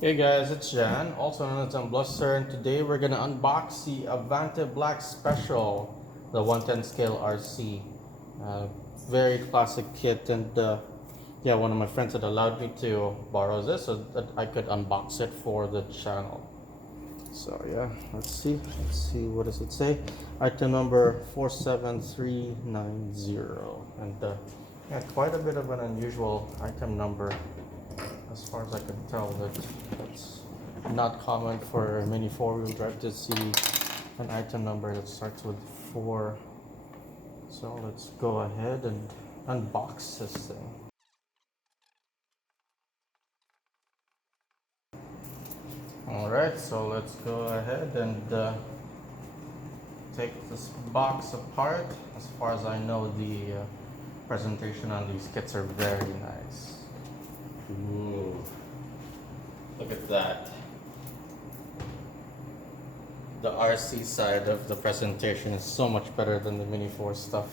Hey guys, it's Jan, also known as Bluster, and today we're gonna unbox the Avante Black Special, the 110 scale RC. Uh, Very classic kit, and yeah, one of my friends had allowed me to borrow this so that I could unbox it for the channel. So yeah, let's see. What does it say? Item number 47390, and yeah, quite a bit of an unusual item number. As far as I can tell, that's not common for a mini four-wheel drive to see an item number that starts with 4. So let's go ahead and unbox this thing. Alright, so let's go ahead and take this box apart. As far as I know, the presentation on these kits are very nice. Ooh, look at that. The RC side of the presentation is so much better than the Mini 4 stuff.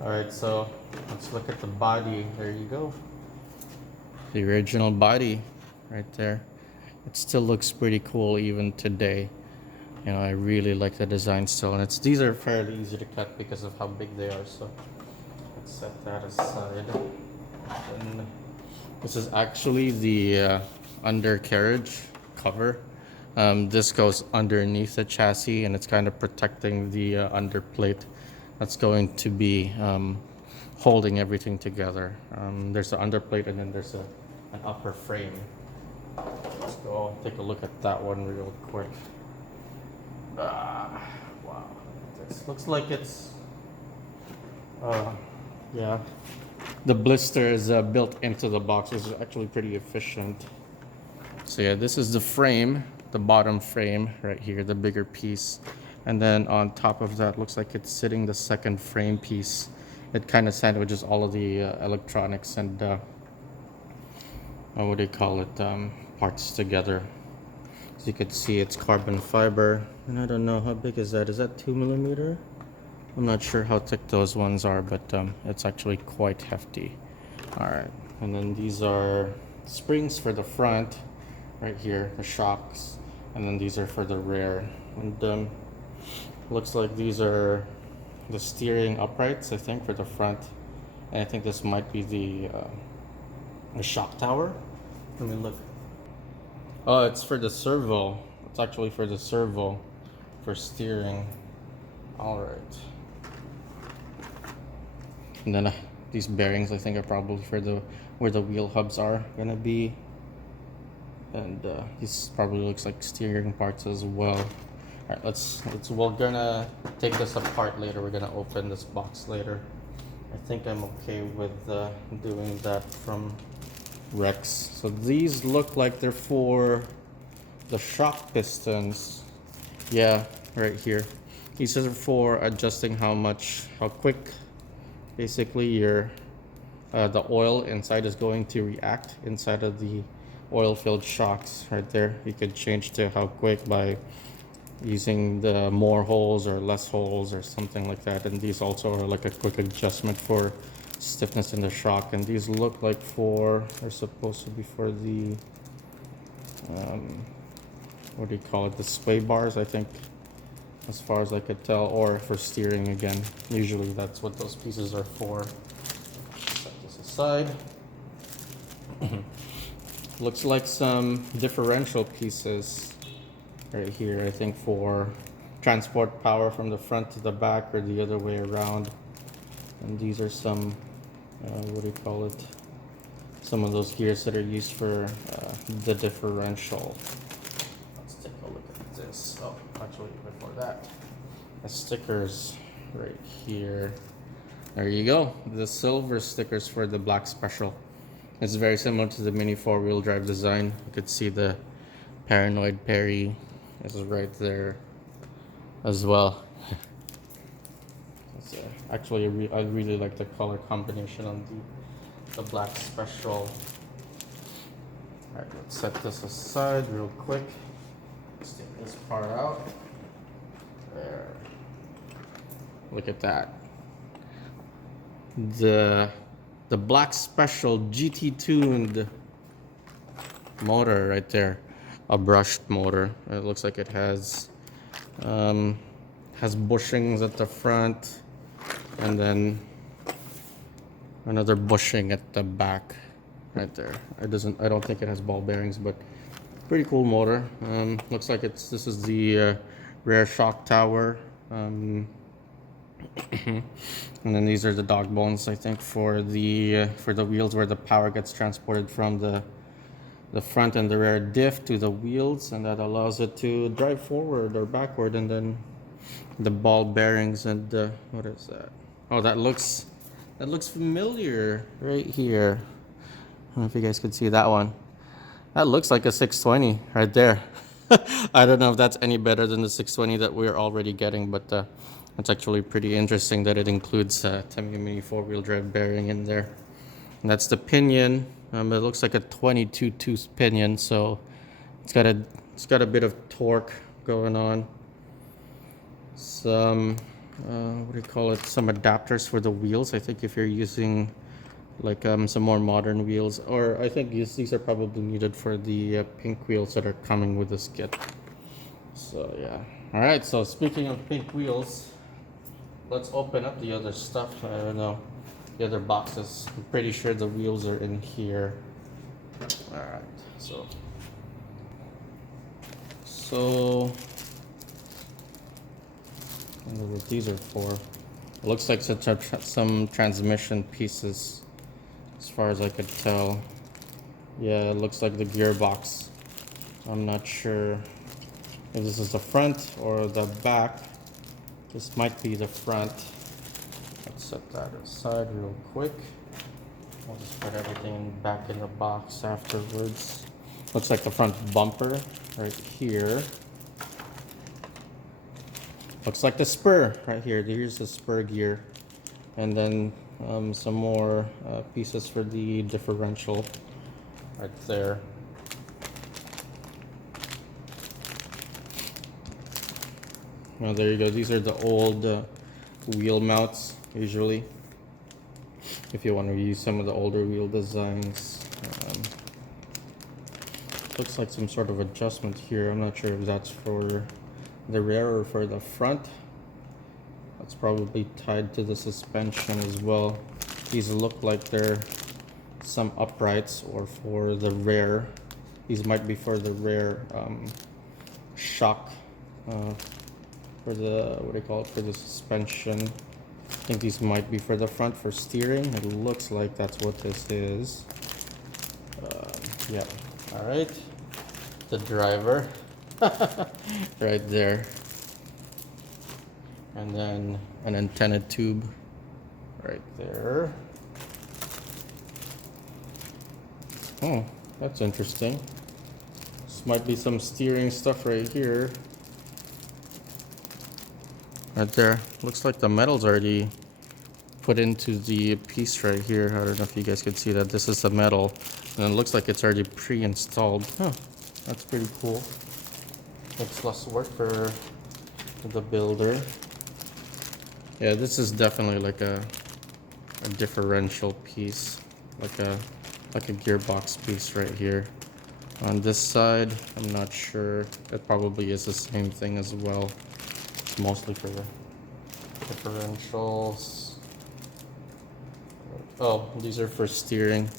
Alright, so let's look at the body. There you go. The original body right there. It still looks pretty cool even today. You know, I really like the design still, and these are fairly easy to cut because of how big they are. So let's set that aside. And this is actually the undercarriage cover. This goes underneath the chassis, and it's kind of protecting the underplate that's going to be holding everything together. There's an underplate, and then there's an upper frame. Let's go take a look at that one real quick. Wow, this looks like it's yeah, the blister is built into the box, which is actually pretty efficient. So yeah, this is the frame, the bottom frame right here, the bigger piece. And then on top of that, looks like it's sitting the second frame piece. It kind of sandwiches all of the electronics and what do you call it, parts together. As you can see, it's carbon fiber, and I don't know how big is that. Is that 2mm? I'm not sure how thick those ones are, but it's actually quite hefty. All right, and then these are springs for the front right here, the shocks, and then these are for the rear. And looks like these are the steering uprights, I think, for the front, and I think this might be the shock tower. Let me look. Oh, it's for the servo. It's actually for the servo for steering. All right. And then these bearings, I think, are probably for the where the wheel hubs are gonna be. And this probably looks like steering parts as well. All right, we're gonna take this apart later. We're gonna open this box later. I think I'm okay with doing that from Rex. So these look like they're for the shock pistons. Yeah, right here. These are for adjusting how quick basically your the oil inside is going to react inside of the oil filled shocks right there. You could change to how quick by using the more holes or less holes or something like that. And these also are like a quick adjustment for stiffness in the shock. And these look like they're supposed to be for the what do you call it, the sway bars, I think, as far as I could tell, or for steering again. Usually that's what those pieces are for. Set this aside. Looks like some differential pieces right here, I think, for transport power from the front to the back or the other way around. And these are some what do you call it, some of those gears that are used for the differential. Let's take a look at this. Oh, actually, before that, the stickers right here. There you go, the silver stickers for the Black Special. It's very similar to the Mini 4-wheel drive design. You could see the Paranoid Perry is right there as well. Actually, I really like the color combination on the Black Special. Alright, let's set this aside real quick. Let's take this part out. There. Look at that. The Black Special GT tuned motor right there, a brushed motor. It looks like it has bushings at the front, and then another bushing at the back right there. I don't think it has ball bearings, but pretty cool motor. Looks like this is the rear shock tower. And then these are the dog bones, I think, for the wheels, where the power gets transported from the front and the rear diff to the wheels, and that allows it to drive forward or backward. And then the ball bearings and what is that? Oh, that looks familiar right here. I don't know if you guys could see that one. That looks like a 620 right there. I don't know if that's any better than the 620 that we're already getting, but it's actually pretty interesting that it includes Tamiya Mini 4-wheel drive bearing in there. And that's the pinion. It looks like a 22 tooth pinion, so it's got a bit of torque going on. Some what do you call it? Some adapters for the wheels. I think if you're using like some more modern wheels, or I think these are probably needed for the pink wheels that are coming with this kit. So yeah. All right. So speaking of pink wheels, let's open up the other stuff. I don't know, the other boxes. I'm pretty sure the wheels are in here. All right. So I wonder what these are for. It looks like some transmission pieces, as far as I could tell. Yeah, it looks like the gearbox. I'm not sure if this is the front or the back. This might be the front. Let's set that aside real quick. I'll just put everything back in the box afterwards. Looks like the front bumper right here. Looks like the spur right here. Here's the spur gear. And then some more pieces for the differential right there. Well, there you go. These are the old wheel mounts, usually, if you want to use some of the older wheel designs. Looks like some sort of adjustment here. I'm not sure if that's for the rear or for the front. That's probably tied to the suspension as well. These look like they're some uprights, or for the rear. These might be for the rear shock, for the, what do you call it, for the suspension. I think these might be for the front for steering. It looks like that's what this is. Yeah. All right. The driver. Right there. And then an antenna tube right there. Oh, that's interesting. This might be some steering stuff right here. Right there. Looks like the metal's already put into the piece right here. I don't know if you guys can see that. This is the metal, and it looks like it's already pre-installed. Huh, that's pretty cool. That's less work for the builder. Yeah, this is definitely like a differential piece, like a gearbox piece right here. On this side, I'm not sure. It probably is the same thing as well. It's mostly for the differentials. Oh, these are for steering.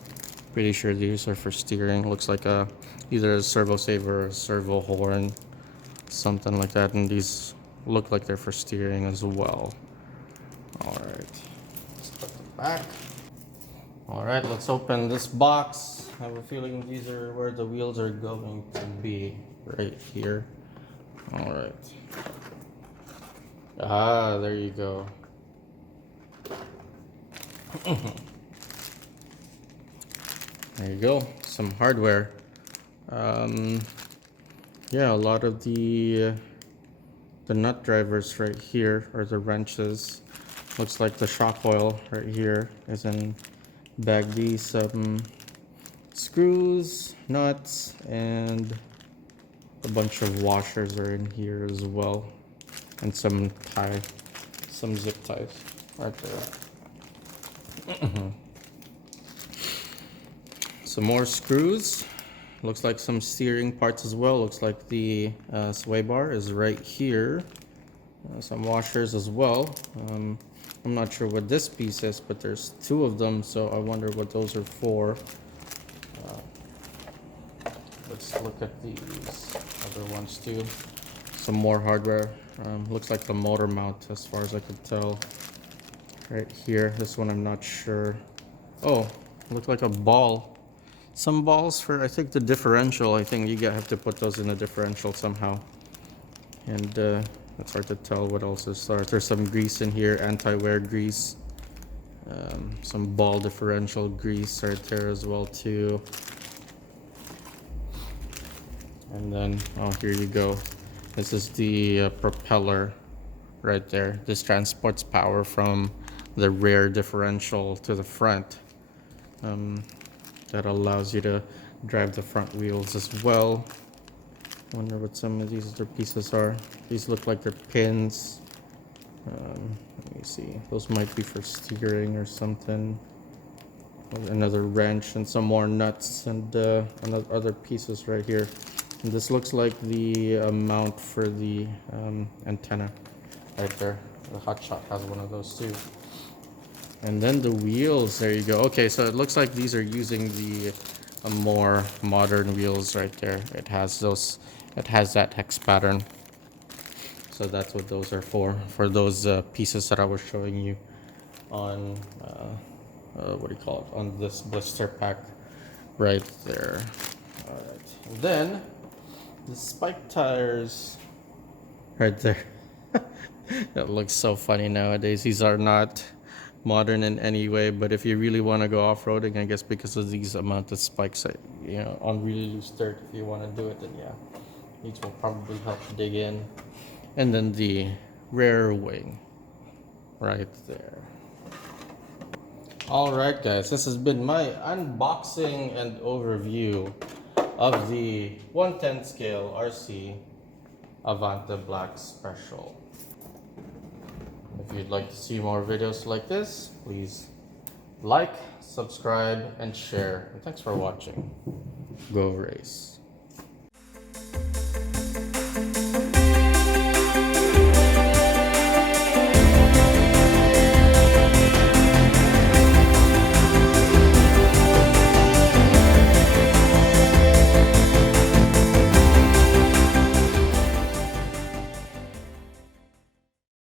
Pretty sure these are for steering. Looks like either a servo saver or a servo horn, something like that. And these look like they're for steering as well. All right, let's put them back. All right, let's open this box. I have a feeling these are where the wheels are going to be, right here. All right. Ah, there you go. There you go, some hardware. Yeah, a lot of the nut drivers right here, or the wrenches. Looks like the shock oil right here is in bag B. Some screws, nuts, and a bunch of washers are in here as well, and some zip ties right there. Some more screws. looks like some steering parts as well. Looks like the sway bar is right here. Some washers as well. I'm not sure what this piece is, but there's two of them, so I wonder what those are for. Let's look at these other ones too. Some more hardware. Looks like the motor mount as far as I could tell. Right here, this one I'm not sure. Oh, looked like a ball. Some balls for, I think, the differential. I think you have to put those in the differential somehow. And it's hard to tell what else is there. There's some grease in here, anti-wear grease. Some ball differential grease right there as well too. And then, oh, here you go. This is the propeller right there. This transports power from the rear differential to the front. That allows you to drive the front wheels as well. Wonder what some of these other pieces are. These look like they're pins. Let me see. Those might be for steering or something. Another wrench and some more nuts and other pieces right here. And this looks like the mount for the antenna right there. The Hotshot has one of those too. And then the wheels, there you go. Okay, so it looks like these are using the more modern wheels right there. It has that hex pattern. So that's what those are for those pieces that I was showing you on, what do you call it, on this blister pack right there. All right, and then the spike tires right there. That looks so funny nowadays. These are not modern in any way, but if you really want to go off-roading, I guess because of these amount of spikes, you know, on really loose dirt, if you want to do it, then yeah, these will probably help dig in. And then the rear wing right there. All right, guys, this has been my unboxing and overview of the 1/10 scale RC Avante Black Special. If you'd like to see more videos like this, please like, subscribe, and share. And thanks for watching. Go race.